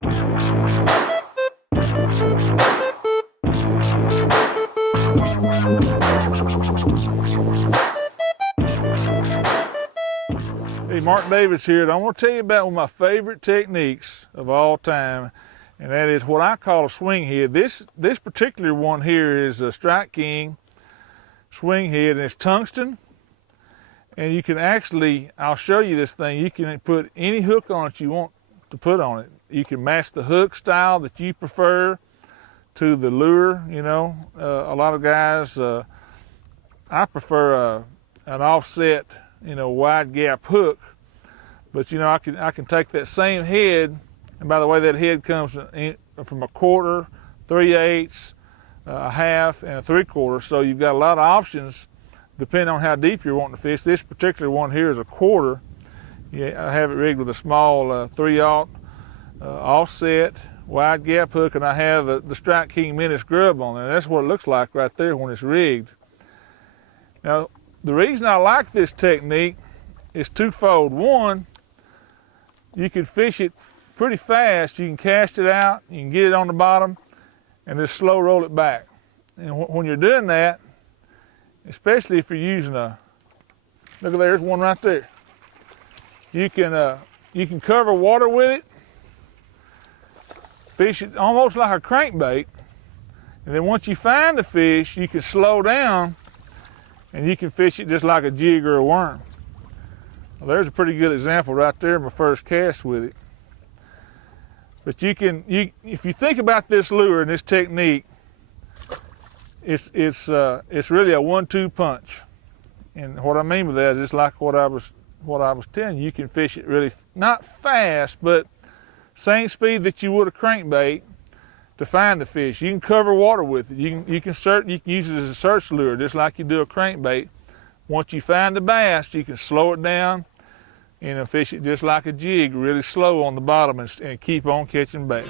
Hey, Mark Davis here, and I want to tell you about one of my favorite techniques of all time, and that is what I call a swing head. This particular one here is a Strike King swing head, and it's tungsten. And you can actually, I'll show you this thing, you can put any hook on it you want to put on it. You can match the hook style that you prefer to the lure, you know. A lot of guys, I prefer an offset, you know, wide gap hook, but you know, I can take that same head, and by the way, that head comes from a quarter, 3/8, a half, and a 3/4, so you've got a lot of options depending on how deep you're wanting to fish. This particular one here is a quarter. Yeah, I have it rigged with a small 3/0 offset wide gap hook, and I have the Strike King Menace grub on there. That's what it looks like right there when it's rigged. Now, the reason I like this technique is twofold. One, you can fish it pretty fast. You can cast it out, you can get it on the bottom, and just slow roll it back. And when you're doing that, especially if you're using look at there's one right there. You can cover water with it, fish it almost like a crankbait, and then once you find the fish, you can slow down and you can fish it just like a jig or a worm. Well, there's a pretty good example right there, my first cast with it. But if you think about this lure and this technique, it's really a 1-2 punch. And what I mean by that is just like what I was telling you, you can fish it really not fast, but same speed that you would a crankbait to find the fish. You can cover water with it. You can use it as a search lure, just like you do a crankbait. Once you find the bass, you can slow it down and fish it just like a jig, really slow on the bottom, and keep on catching bass.